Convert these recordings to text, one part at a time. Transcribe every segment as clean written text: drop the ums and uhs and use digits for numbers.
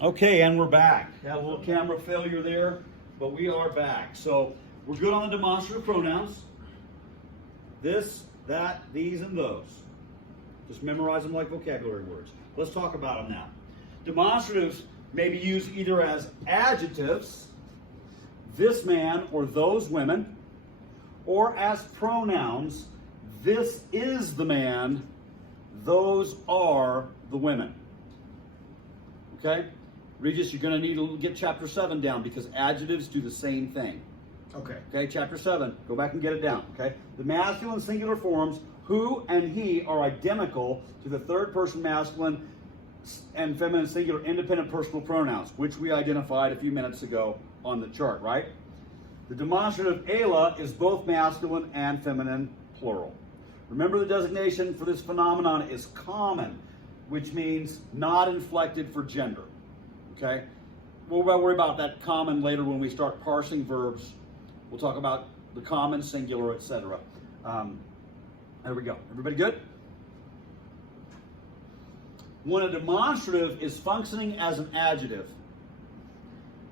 Okay, and we're back. Had a little camera failure there, but we are back. So we're good on the demonstrative pronouns. This, that, these, and those. Just memorize them like vocabulary words. Let's talk about them now. Demonstratives may be used either as adjectives, this man or those women, or as pronouns, this is the man, those are the women. Okay? Regis, you're going to need to get chapter 7 down because adjectives do the same thing. Okay, chapter 7. Go back and get it down. Okay? The masculine singular forms who and he are identical to the third person masculine and feminine singular independent personal pronouns, which we identified a few minutes ago on the chart, right? The demonstrative Ayla is both masculine and feminine plural. Remember, the designation for this phenomenon is common, which means not inflected for gender. Okay? We'll worry about that common later when we start parsing verbs. We'll talk about the common, singular, etc. There we go. Everybody good? When a demonstrative is functioning as an adjective,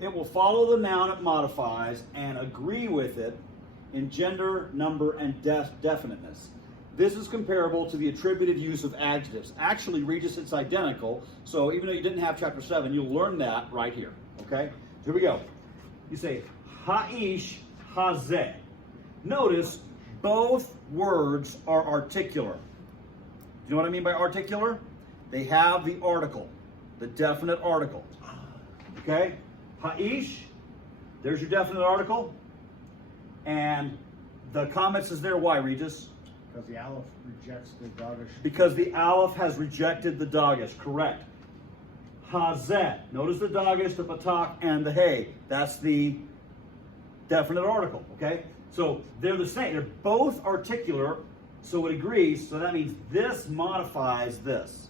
it will follow the noun it modifies and agree with it in gender, number, and definiteness. This is comparable to the attributive use of adjectives. Actually, Regis, it's identical. So even though you didn't have chapter 7, you'll learn that right here. Okay? Here we go. You say, ha'ish hazeh. Notice both words are articular. Do you know what I mean by articular? They have the article, the definite article. Okay? Ha'ish, there's your definite article. And the comments is there. Why, Regis? Because the aleph rejects the dogish. Because the aleph has rejected the dogish. Correct. Hazeh. Notice the dogish, the patak, and the hey. That's the definite article. Okay? So they're the same. They're both articular, so it agrees. So that means this modifies this.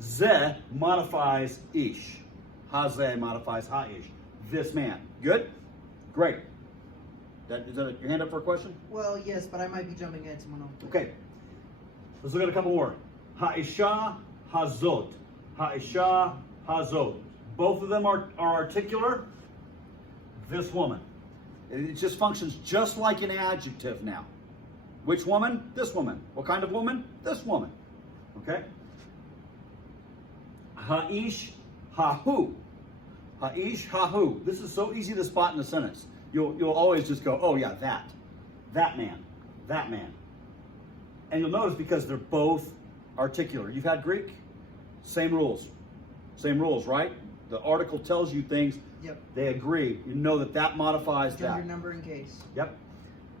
Zeh modifies ish. Hazeh modifies ha'ish. This man. Good? Great. Is that your hand up for a question? Well, yes, but I might be jumping ahead to someone else. Okay. Let's look at a couple more. Ha'isha hazot. Ha'isha hazot. Both of them are articular. This woman. It just functions just like an adjective now. Which woman? This woman. What kind of woman? This woman. Okay? Ha'ish hahu. Ha'ish hahu. This is so easy to spot in a sentence. You'll always just go, oh yeah, that man, that man. And you'll notice because they're both articular. You've had Greek? Same rules, right? The article tells you things. Yep. They agree. You know that modifies gender, that. number, and case. Yep.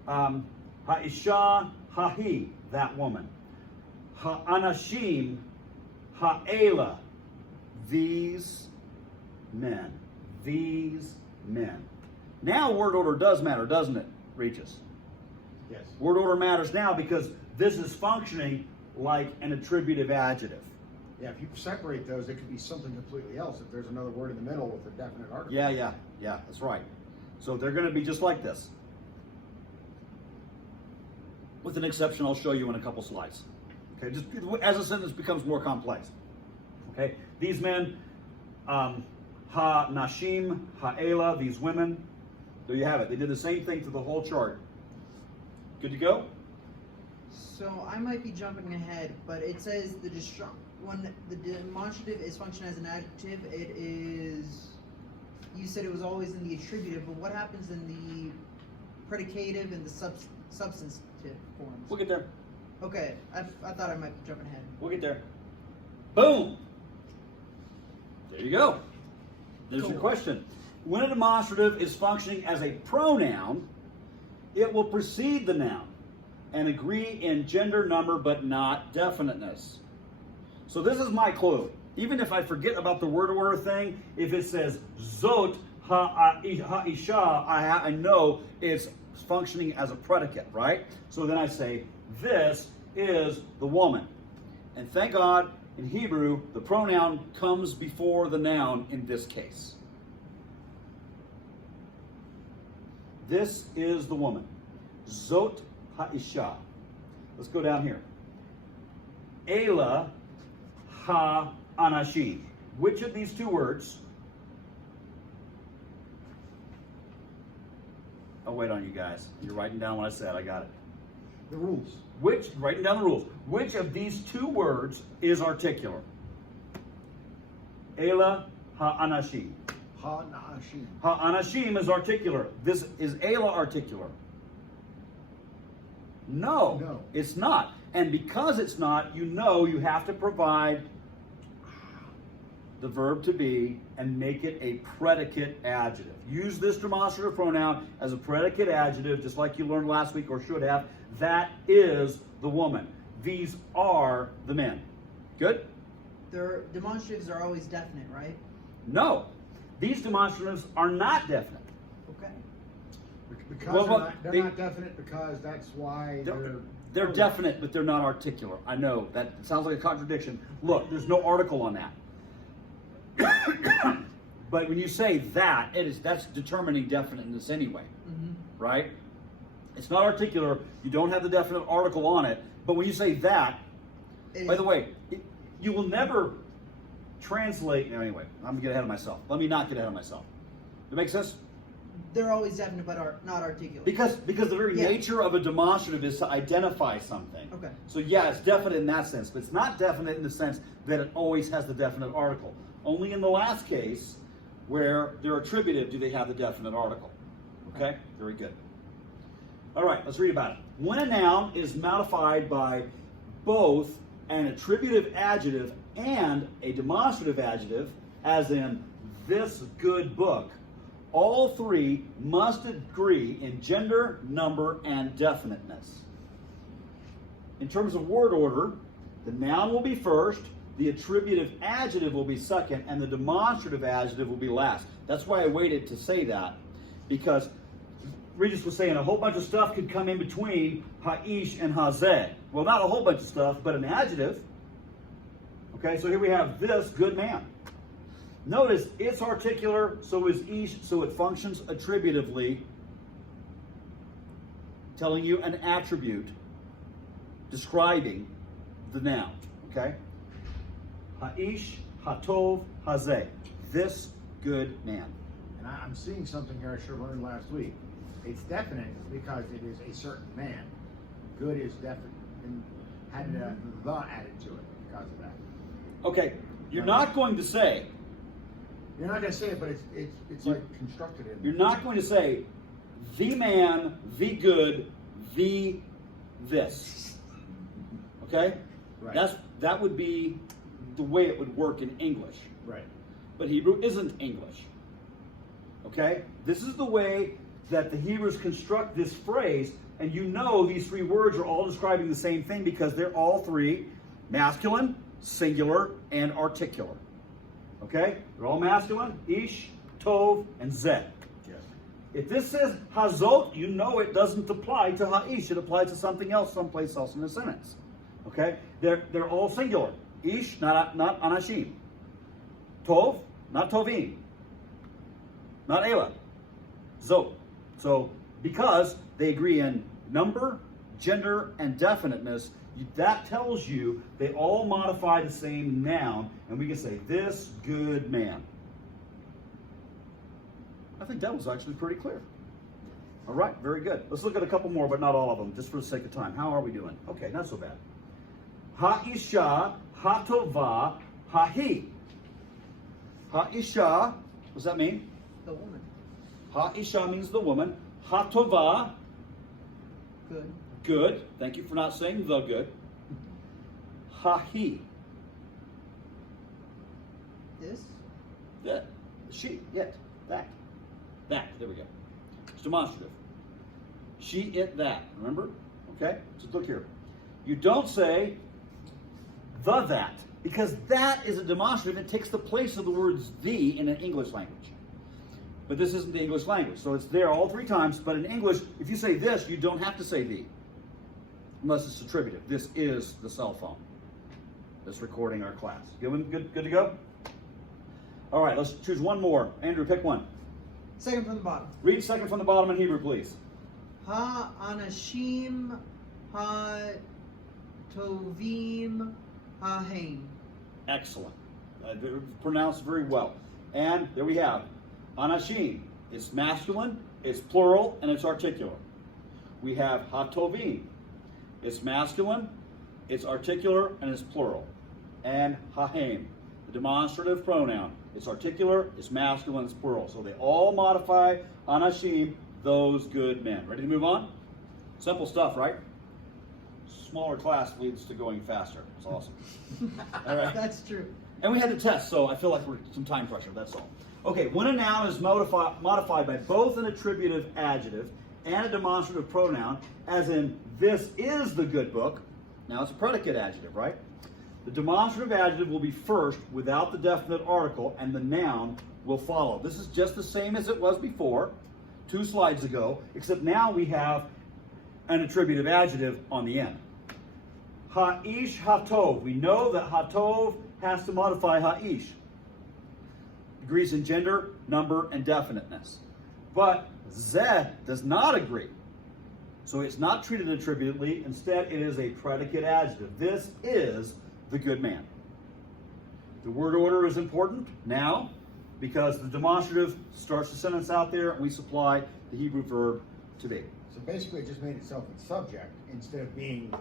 Ha'isha hahi, that woman. Ha'anashim ha'ela, these men. These men. Now word order does matter, doesn't it, Regis? Yes. Word order matters now because this is functioning like an attributive adjective. Yeah, if you separate those, it could be something completely else if there's another word in the middle with a definite article. Yeah, that's right. So they're going to be just like this. With an exception I'll show you in a couple slides. Okay, just as a sentence becomes more complex. Okay, these men, ha-nashim, ha'ela, these women. There you have it. They did the same thing to the whole chart. Good to go? So I might be jumping ahead, but it says when the demonstrative is functioning as an adjective, it is. You said it was always in the attributive, but what happens in the predicative and the substantive forms? We'll get there. Okay, I thought I might be jumping ahead. We'll get there. Boom! There you go. There's Cool. your question. When a demonstrative is functioning as a pronoun, it will precede the noun and agree in gender, number, but not definiteness. So this is my clue. Even if I forget about the word order thing, if it says zot ha'isha, I know it's functioning as a predicate, right? So then I say, this is the woman. And thank God, in Hebrew, the pronoun comes before the noun in this case. This is the woman. Zot ha'isha. Let's go down here. Ela ha'anashim. which of these two words? I'll wait on you guys. You're writing down what I said. I got it. The rules. Writing down the rules. Which of these two words is articular? Ela ha'anashim. Ha-na'ashim. Ha'anashim is articular. Is Ela articular? No, No. it's not. And because it's not, you know you have to provide the verb to be and make it a predicate adjective. Use this demonstrative pronoun as a predicate adjective, just like you learned last week or should have. That is the woman. These are the men. Good? Their demonstratives are always definite, right? No. These demonstratives are not definite. Okay. Because Well, they're not definite because that's why They're definite, but they're not articular. I know, that sounds like a contradiction. Look, there's no article on that. But when you say that, that's determining definiteness anyway, right? It's not articular. You don't have the definite article on it. But when you say that, by the way, you will never translate. Anyway, I'm gonna get ahead of myself. Let me not get ahead of myself. Does that make sense? They're always definite but are not articulate. Because the very nature of a demonstrative is to identify something. Okay. So yeah, it's definite in that sense, but it's not definite in the sense that it always has the definite article. Only in the last case, where they're attributive, do they have the definite article. Okay? Very good. All right, let's read about it. When a noun is modified by both an attributive adjective and a demonstrative adjective, as in this good book, all three must agree in gender, number, and definiteness. In terms of word order, the noun will be first, the attributive adjective will be second, and the demonstrative adjective will be last. That's why I waited to say that, because Regis was saying a whole bunch of stuff could come in between ha'ish and hazeh. Well, not a whole bunch of stuff, but an adjective. Okay, so here we have this good man. Notice it's articular, so is ish, so it functions attributively, telling you an attribute describing the noun. Okay? Ha'ish, hatov, hazeh. This good man. And I'm seeing something here I should have learned last week. It's definite because it is a certain man. Good is definite and had the added to it because of that. Okay, you're not going to say. You're not going to say it, but it's like constructed in. You're not going to say the man, the good, the this. Okay? Right. That would be the way it would work in English. Right. But Hebrew isn't English. Okay? This is the way that the Hebrews construct this phrase, and you know these three words are all describing the same thing because they're all three masculine, singular, and articular. Okay? They're all masculine, ish, tov, and zeh. Yes. If this says hazot, you know it doesn't apply to ha'ish. It applies to something else someplace else in the sentence. Okay? They're all singular. Ish, not anashim. Tov, not tovim. Not ela. Zot. So, because they agree in number, gender, and definiteness, that tells you they all modify the same noun, and we can say, this good man. I think that was actually pretty clear. All right, very good. Let's look at a couple more, but not all of them, just for the sake of time. How are we doing? Okay, not so bad. Ha'isha, hatova, hahi. Ha'isha, what does that mean? The woman. Ha'isha means the woman. Hatova, Good. good. Thank you for not saying the good. Hahi, This. that, she, it, that. That, there we go. It's demonstrative. She, it, that. Remember? Okay? So look here. You don't say the that, because that is a demonstrative. It takes the place of the words the in an English language. But this isn't the English language, so it's there all three times. But in English, if you say this, you don't have to say the, unless it's attributive. This is the cell phone that's recording our class. Good to go? All right, let's choose one more. Andrew, pick one. Second from the bottom. Read second from the bottom in Hebrew, please. Ha-anashim, ha-tovim, ha-haim. Excellent. pronounced very well. And there we have anashim. It's masculine, it's plural, and it's articular. We have hatovim. It's masculine, it's articular, and it's plural. And hahem, the demonstrative pronoun. It's articular, it's masculine, it's plural. So they all modify anashim, those good men. Ready to move on? Simple stuff, right? Smaller class leads to going faster. It's awesome. All right. That's true. And we had to test, so I feel like we're some time pressure, that's all. Okay, when a noun is modified by both an attributive adjective and a demonstrative pronoun, as in, this is the good book, now it's a predicate adjective, right? The demonstrative adjective will be first without the definite article, and the noun will follow. This is just the same as it was before, 2 slides ago, except now we have an attributive adjective on the end. Ha'ish hatov. We know that hatov has to modify ha'ish. Agrees in gender, number, and definiteness. But zeh does not agree. So it's not treated attributively. Instead, it is a predicate adjective. This is the good man. The word order is important now because the demonstrative starts the sentence out there and we supply the Hebrew verb to be. So basically, it just made itself a subject instead of being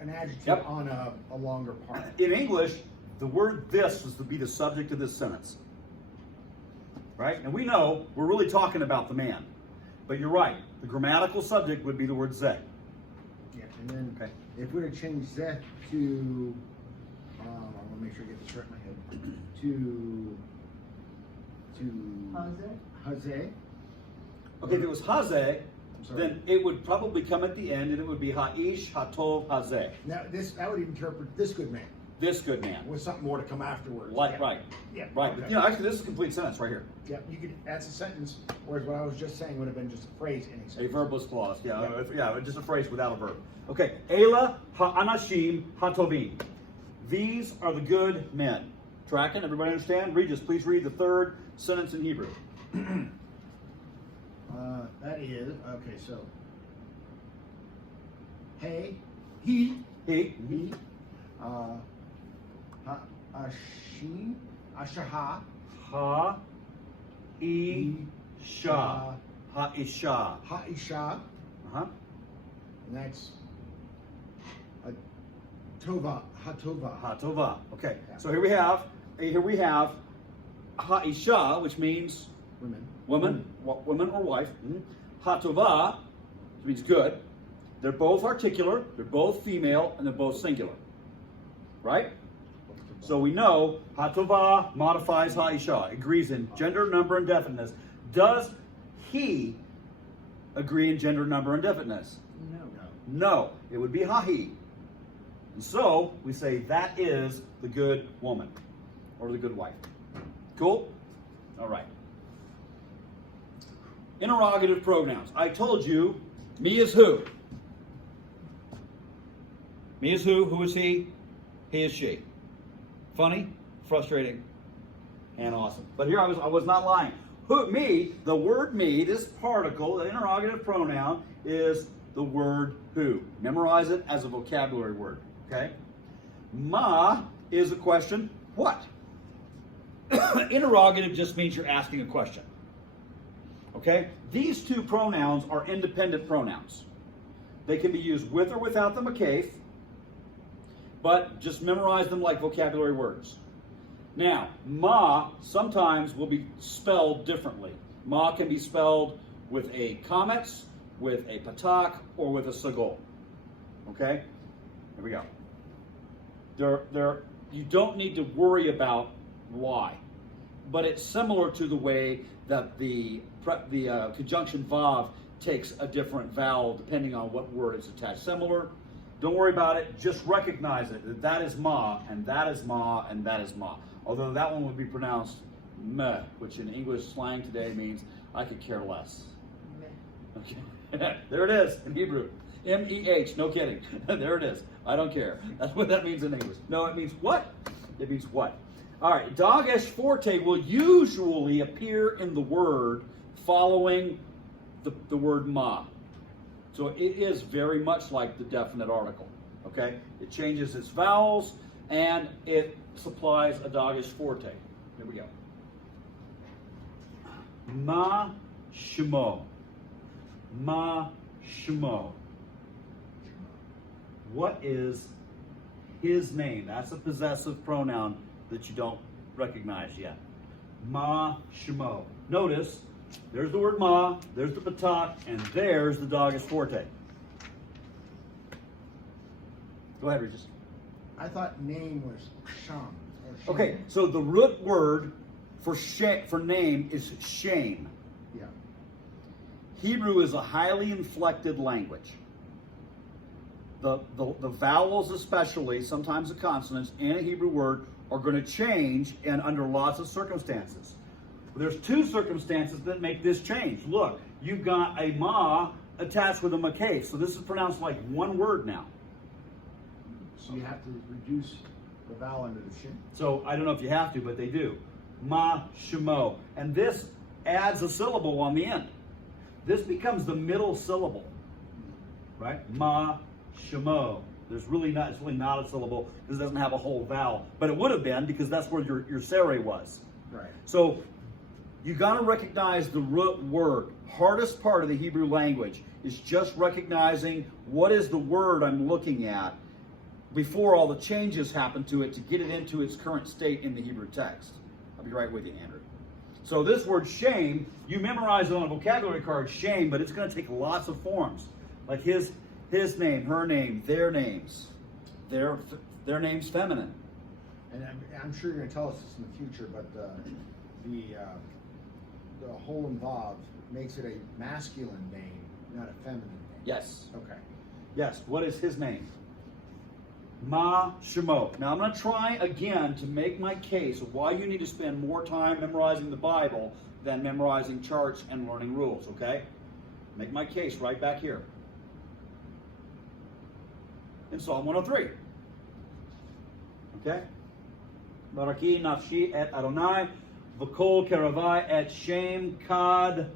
an adjective Yep. on a longer part. In English, the word this was to be the subject of this sentence. Right? And we know we're really talking about the man. But you're right. The grammatical subject would be the word zeh. Yeah, and then Okay. if we were to change that to, I want to make sure I get this right in my head, to Hazeh. Okay, if it was hazeh, I'm sorry. then it would probably come at the end and it would be ha'ish, hatov, hazeh. Now that would interpret this good man This good man. with something more to come afterwards. Like, Yeah. right. Yeah. Right. Okay. But, you know, actually, this is a complete sentence right here. Yeah, you could. That's a sentence. Whereas what I was just saying would have been just a phrase in a A sentence. verbless clause. Yeah, Yeah. just a phrase without a verb. Okay. Ela ha'anashim hatovim. These are the good men. Tracking? Everybody understand? Regis, please read the third sentence in Hebrew. That is okay. So, hey, he, Ashim, Ashaha, Ha'isha. Ha'isha. Ha'isha, Uh-huh. and that's Tova, Hatova. Hatova. Okay. Yeah. So here we have Ha'isha, which means woman or wife. Hatova, which means good. They're both articular, they're both female, and they're both singular. Right? So we know Hatova modifies Ha'isha, agrees in gender, number, and definiteness. Does he agree in gender, number, and definiteness? No. It would be Hahi. And so we say that is the good woman or the good wife. Cool? All right. Interrogative pronouns. I told you, me is who? Me is who? Who is he? He is she. Funny, frustrating, and awesome. But here I was not lying. Who, me, the word me, this particle, the interrogative pronoun, is the word who. Memorize it as a vocabulary word. Okay? Ma is a question, what? Interrogative just means you're asking a question. Okay? These two pronouns are independent pronouns. They can be used with or without the makaf, but just memorize them like vocabulary words. Now, ma sometimes will be spelled differently. Ma can be spelled with a kametz, with a patak, or with a sagol. Okay? Here we go. You don't need to worry about why, but it's similar to the way that the conjunction vav takes a different vowel depending on what word it's attached. Similar. Don't worry about it. Just recognize it. That is ma, and that is ma, and that is ma. Although that one would be pronounced meh, which in English slang today means I could care less. Okay. There it is in Hebrew. M-E-H, no kidding. There it is. I don't care. That's what that means in English. No, it means what? It means what? All right, dagesh forte will usually appear in the word following the word ma. So it is very much like the definite article, okay? It changes its vowels and it supplies a doggish forte? Here we go. Ma shmo. Ma shmo. What is his name? That's a possessive pronoun that you don't recognize yet. Ma shmo. Notice, there's the word ma, there's the batak, and there's the doggish forte. Go ahead, Regis. I thought name was sham. Okay, so the root word for name is shame. Yeah. Hebrew is a highly inflected language. The vowels especially, sometimes the consonants, in a Hebrew word are going to change and under lots of circumstances. There's two circumstances that make this change. Look, you've got a ma attached with a makef, so this is pronounced like one word now. So you have to reduce the vowel under the shin. So I don't know if you have to, but they do. Ma shemo. And this adds a syllable on the end. This becomes the middle syllable. Right? Ma shemo. It's really not a syllable because it doesn't have a whole vowel. But it would have been because that's where your sere was. Right. So you got to recognize the root word. Hardest part of the Hebrew language is just recognizing what is the word I'm looking at before all the changes happen to it to get it into its current state in the Hebrew text. I'll be right with you, Andrew. So this word shame, you memorize it on a vocabulary card, shame, but it's going to take lots of forms. Like his name, her name, their names. Their names feminine. And I'm sure you're going to tell us this in the future, but the whole involved makes it a masculine name, not a feminine name. Yes. Okay. Yes. What is his name? Ma shemo. Now I'm going to try again to make my case of why you need to spend more time memorizing the Bible than memorizing charts and learning rules, okay? Make my case right back here. In Psalm 103. Okay? Baraki nafshi et Adonai, v'kol keravai et shem kad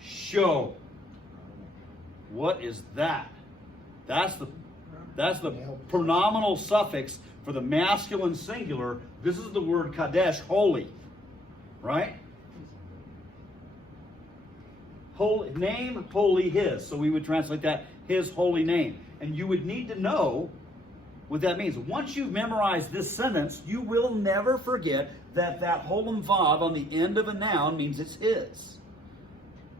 sho. What is that? That's the pronominal suffix for the masculine singular. This is the word kadesh, holy. Right? Holy, name, holy, his. So we would translate that, his holy name. And you would need to know what that means. Once you've memorized this sentence, you will never forget that holem vav on the end of a noun means it's his.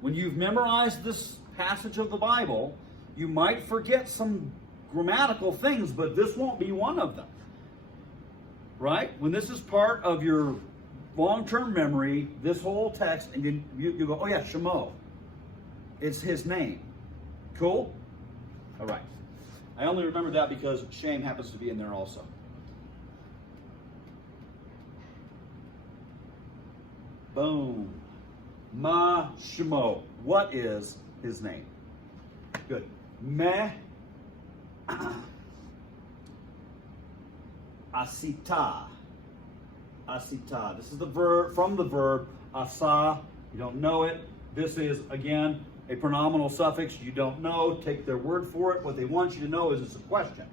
When you've memorized this passage of the Bible, you might forget some grammatical things, but this won't be one of them. Right? When this is part of your long-term memory, this whole text, and you go, oh yeah, Shemo. It's his name. Cool? All right. I only remember that because shame happens to be in there also. Boom. Ma Shemo. What is his name? Good. Me asita. Asita. This is the verb from the verb asa. You don't know it. This is, again, a pronominal suffix you don't know. Take their word for it. What they want you to know is it's a question.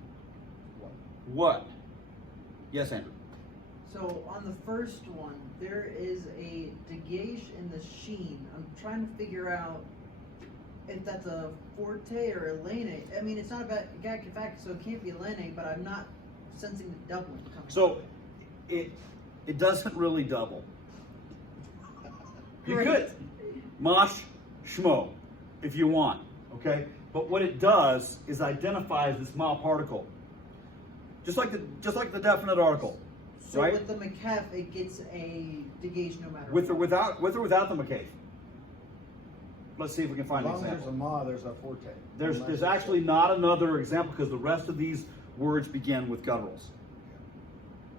What? Yes, Andrew. So on the first one, there is a degage in the sheen. I'm trying to figure out if that's a forte or a lene. I mean, it's not about gag fact, so it can't be lene, but I'm not sensing the doubling coming. So it doesn't really double. You Great. could mosh shmo if you want, okay? But what it does is identifies this ma particle, just like the definite article, So right? with the makef, it gets a degage no matter With or what. without the makef. Let's see if we can As find an long as there's a example. ma, there's a forte. There's actually not another example because the rest of these words begin with gutturals.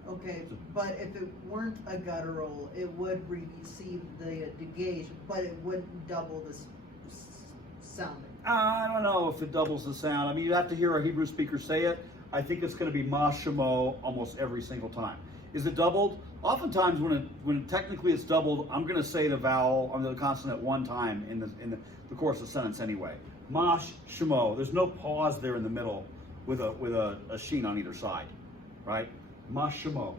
Okay, but if it weren't a guttural, it would receive the degage, but it wouldn't double the sounding. I don't know if it doubles the sound. I mean, you have to hear a Hebrew speaker say it. I think it's going to be ma shemo almost every single time. Is it doubled? Oftentimes, when technically it's doubled, I'm going to say the vowel or the consonant one time in the course of the sentence anyway. Ma shemo. There's no pause there in the middle with a sheen on either side, right? Ma shemo.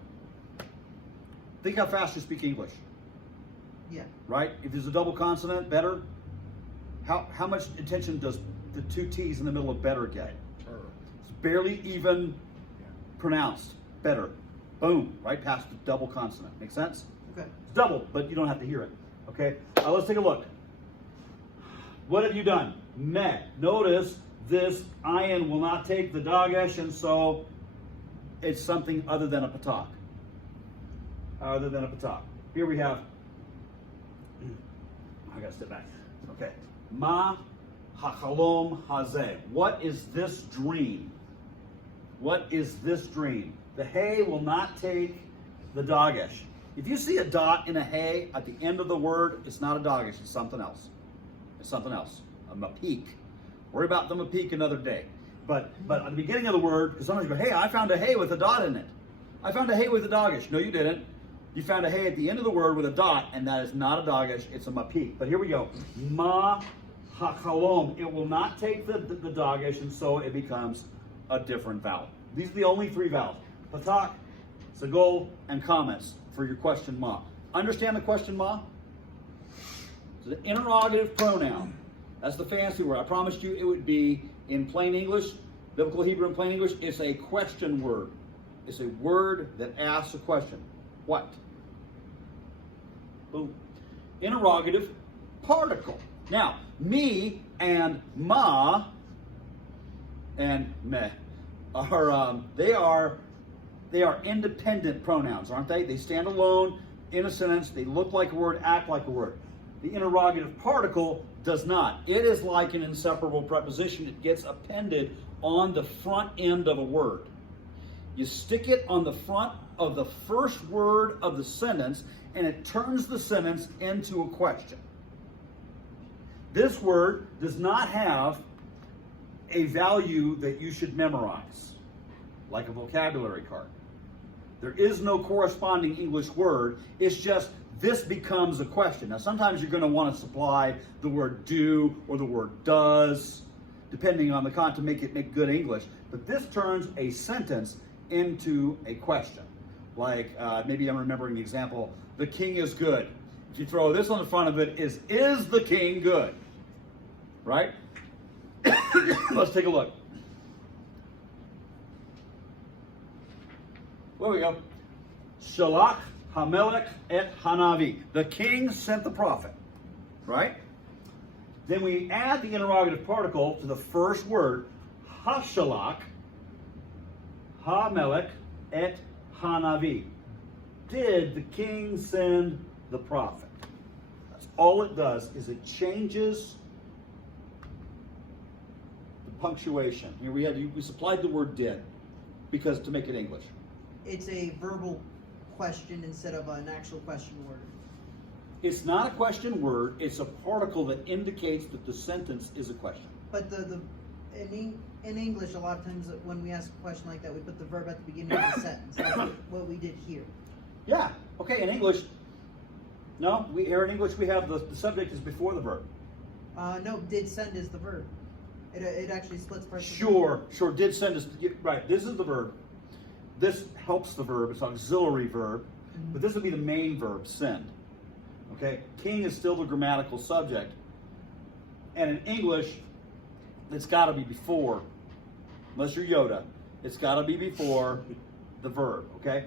Think how fast you speak English, Yeah. right? If there's a double consonant, better. How much attention does the two T's in the middle of better get? It's barely even pronounced. Better. Boom, right past the double consonant. Make sense? Okay. It's double, but you don't have to hear it. Okay, let's take a look. What have you done? Meh. Notice this ayin will not take the dagesh, and so it's something other than a patak. Other than a patak. Here we have, I gotta step back. Okay. Ma hachalom hazeh. What is this dream? What is this dream? The hay will not take the dagesh. If you see a dot in a hay at the end of the word, it's not a dagesh, it's something else. It's something else. A mapik. Worry about the mapik another day. But at the beginning of the word, because sometimes you go, hey, I found a hay with a dot in it. I found a hay with a dagesh. No, you didn't. You found a hay at the end of the word with a dot, and that is not a dagesh, it's a mapik. But here we go. Ma hachalom. It will not take the dagesh, and so it becomes a different vowel. These are the only three vowels. Patak, sagol, and comments for your question ma. Understand the question ma? It's an interrogative pronoun. That's the fancy word. I promised you it would be in plain English, biblical Hebrew in plain English. It's a question word. It's a word that asks a question. What? Boom. Interrogative particle. Now, me and ma and meh are they are independent pronouns, aren't they? They stand alone in a sentence. They look like a word, act like a word. The interrogative particle does not. It is like an inseparable preposition. It gets appended on the front end of a word. You stick it on the front of the first word of the sentence, and it turns the sentence into a question. This word does not have a value that you should memorize, like a vocabulary card. There is no corresponding English word. It's just this becomes a question. Now, sometimes you're going to want to supply the word do or the word does, depending on the content, to make good English. But this turns a sentence into a question. Like, maybe I'm remembering the example, the king is good. If you throw this on the front of it, is the king good? Right? Let's take a look. Where we go? Shalach Hamelech et Hanavi. The king sent the prophet. Right? Then we add the interrogative particle to the first word, Hashalach, Hamelech et Hanavi. Did the king send the prophet? That's all it does, is it changes the punctuation. Here we supplied the word did because to make it English. It's a verbal question instead of an actual question word. It's not a question word, it's a particle that indicates that the sentence is a question. But in English, a lot of times when we ask a question like that, we put the verb at the beginning of the sentence. That's what we did here. Yeah, okay, in English, no, here in English we have the subject is before the verb. No, did send is the verb. It actually splits parts. Sure, did send us, right, this is the verb. This helps the verb, it's an auxiliary verb, but this would be the main verb, send. Okay, king is still the grammatical subject. And in English, it's got to be before, unless you're Yoda, it's got to be before the verb, okay?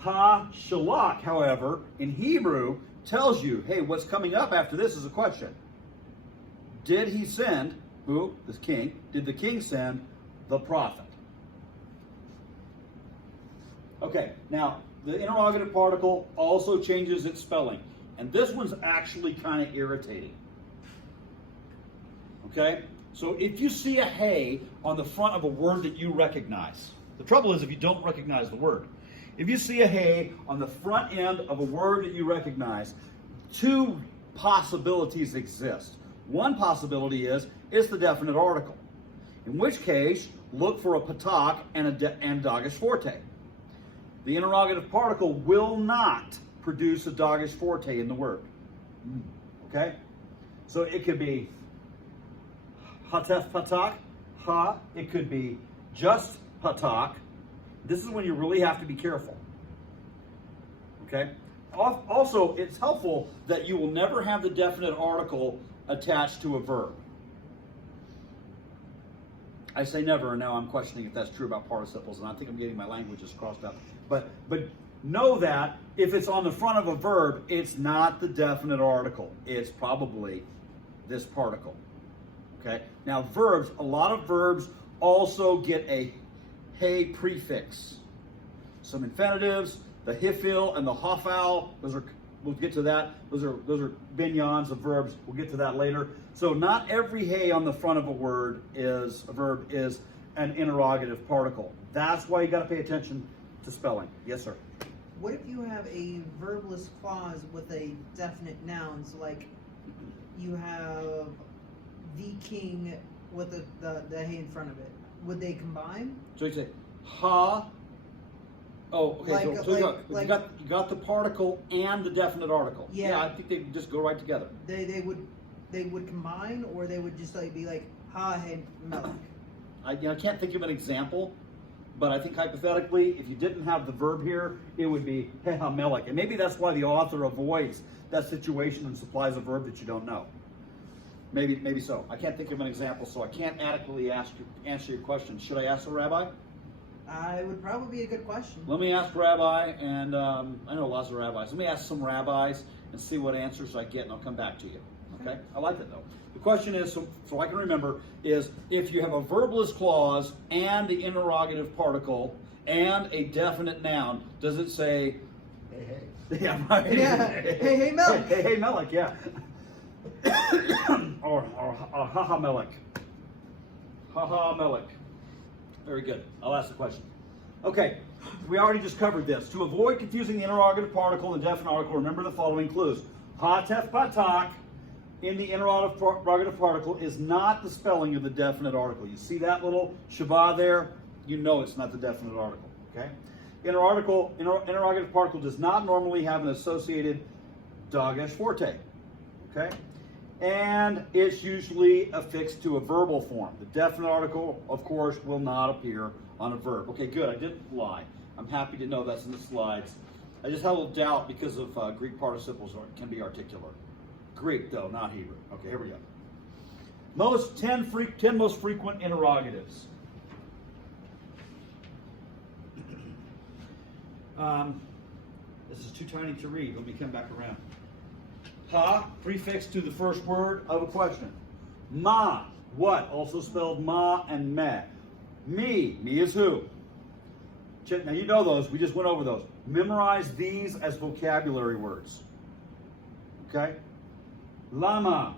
Ha-shalach, however, in Hebrew, tells you, hey, what's coming up after this is a question. Did he send, who? This king. Did the king send the prophet? Okay, now, the interrogative particle also changes its spelling. And this one's actually kind of irritating. Okay? So if you see a hay on the front of a word that you recognize, the trouble is if you don't recognize the word. If you see a hay on the front end of a word that you recognize, two possibilities exist. One possibility is it's the definite article, in which case look for a patak and dagesh forte. The interrogative particle will not produce a dagesh forte in the word. Okay? So it could be hatef patak, ha. It could be just patak. This is when you really have to be careful. Okay? Also, it's helpful that you will never have the definite article attached to a verb. I say never, and now I'm questioning if that's true about participles, and I think I'm getting my languages crossed up. But know that if it's on the front of a verb, it's not the definite article. It's probably this particle. Okay? Now verbs, a lot of verbs also get a hey prefix. Some infinitives, the hifil and the hofal, we'll get to that. Those are binyons of verbs. We'll get to that later. So not every hey on the front of a verb is an interrogative particle. That's why you got to pay attention to spelling. Yes, sir. What if you have a verbless clause with a definite noun? So like you have the king with the hey in front of it. Would they combine? So you say ha. Oh, okay. You got the particle and the definite article. Yeah. I think they just go right together. They would combine, or they would just like be like ha hey melech. I can't think of an example, but I think hypothetically, if you didn't have the verb here, it would be heha melech, and maybe that's why the author avoids that situation and supplies a verb that you don't know. Maybe so. I can't think of an example, so I can't adequately answer your question. Should I ask the rabbi? I would probably be a good question. Let me ask Rabbi, and I know lots of rabbis. Let me ask some rabbis and see what answers I get, and I'll come back to you. Okay? I like that, though. The question is, so I can remember, is if you have a verbless clause and the interrogative particle and a definite noun, does it say, Hey. yeah, right. Yeah. Hey melech. Hey melech, yeah. or haha melech. Haha melech. Very good. I'll ask the question. Okay, we already just covered this. To avoid confusing the interrogative particle and definite article, remember the following clues. Hatef patak in the interrogative particle is not the spelling of the definite article. You see that little shabbat there? You know it's not the definite article. Okay? Interrogative particle does not normally have an associated dagesh forte. Okay? And it's usually affixed to a verbal form. The definite article, of course, will not appear on a verb. Okay, good. I didn't lie. I'm happy to know that's in the slides. I just had a little doubt because of Greek participles can be articular. Greek, though, not Hebrew. Okay, here we go. 10 most frequent interrogatives. This is too tiny to read. Let me come back around. Ha, prefix to the first word of a question. Ma, what? Also spelled ma and me. Me is who? Now you know those, we just went over those. Memorize these as vocabulary words. Okay? Lama.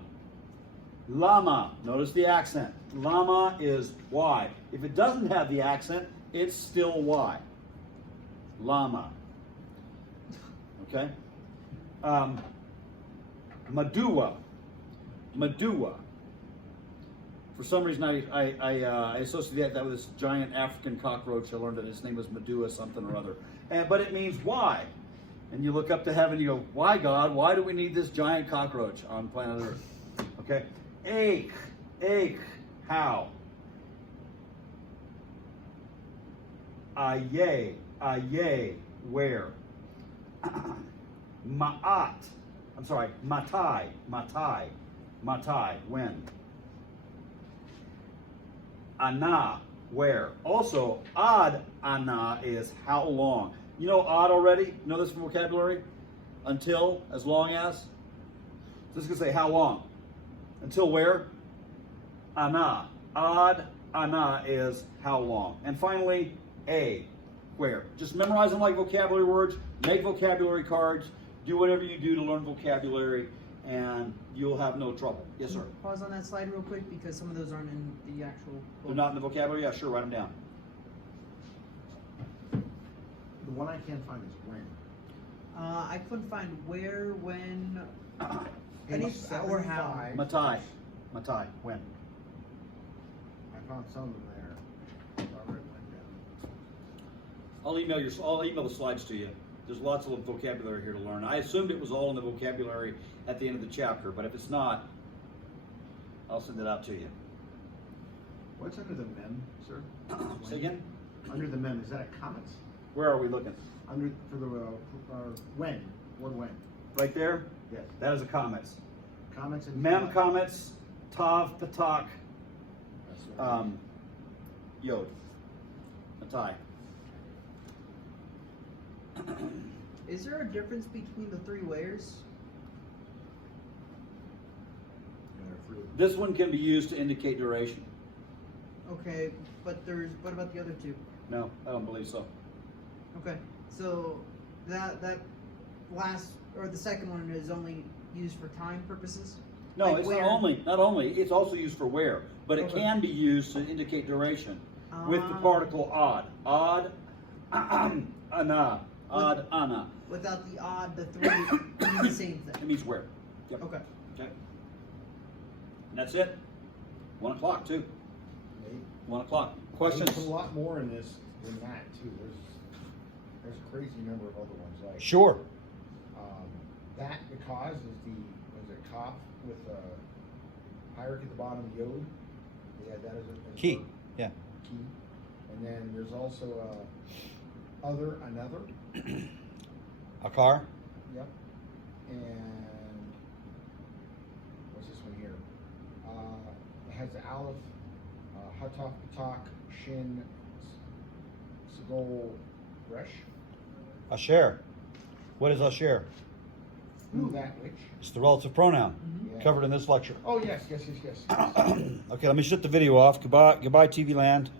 Notice the accent. Lama is why. If it doesn't have the accent, it's still why. Lama. Okay? Madua. For some reason, I associate that with this giant African cockroach. I learned that his name was Medua something or other. But it means why. And you look up to heaven and you go, why, God? Why do we need this giant cockroach on planet Earth? Okay? Ache. How? Aye, where? Ma'at. I'm sorry, matai, when? Ana, where? Also, ad ana is how long. You know ad already? You know this from vocabulary? Until, as long as. So this is going to say how long. Until where? Ana. Ad ana is how long. And finally, a, where? Just memorize them like vocabulary words, make vocabulary cards, do whatever you do to learn vocabulary, and you'll have no trouble. Yes, sir? Pause on that slide real quick because some of those aren't in the actual book. They're not in the vocabulary? Yeah, sure, write them down. The one I can't find is when. I couldn't find where, when, Page or how. 75. Matai, when? I found some of them there. So I wrote one down. I'll email the slides to you. There's lots of vocabulary here to learn. I assumed it was all in the vocabulary at the end of the chapter, but if it's not, I'll send it out to you. What's under the mem, sir? Say again? Under the mem, is that a comment? Where are we looking? Under for the when word when. Right there? Yes. That is a comets. Comments and Mem comets, tav, patak, That's what yod, matai. Is there a difference between the three layers? This one can be used to indicate duration. Okay, but what about the other two? No, I don't believe so. Okay, so that last or the second one is only used for time purposes. No, Like it's where? not only, it's also used for where, but it Okay. can be used to indicate duration with the Ah. particle odd. Odd, ana, odd, ana. Without the odd, the three mean the same It thing. means where. Yep. Okay. Okay. And that's it. 1 o'clock too. Nate, 1 o'clock. Questions? There's a lot more in this than that too. There's a crazy number of other ones like Sure. that because is the was it cough with hierarchy at the bottom yod. They had that as a Key. word. Yeah. Key. And then there's also other another. A car. Yep. And what's this one here? It has the aleph, hataf, patak, shin, sagol, resh. Asher. What is Asher? Who that which? It's the relative pronoun Yeah. covered in this lecture. Oh yes, yes, yes, yes. Okay, let me shut the video off. Goodbye, TV land.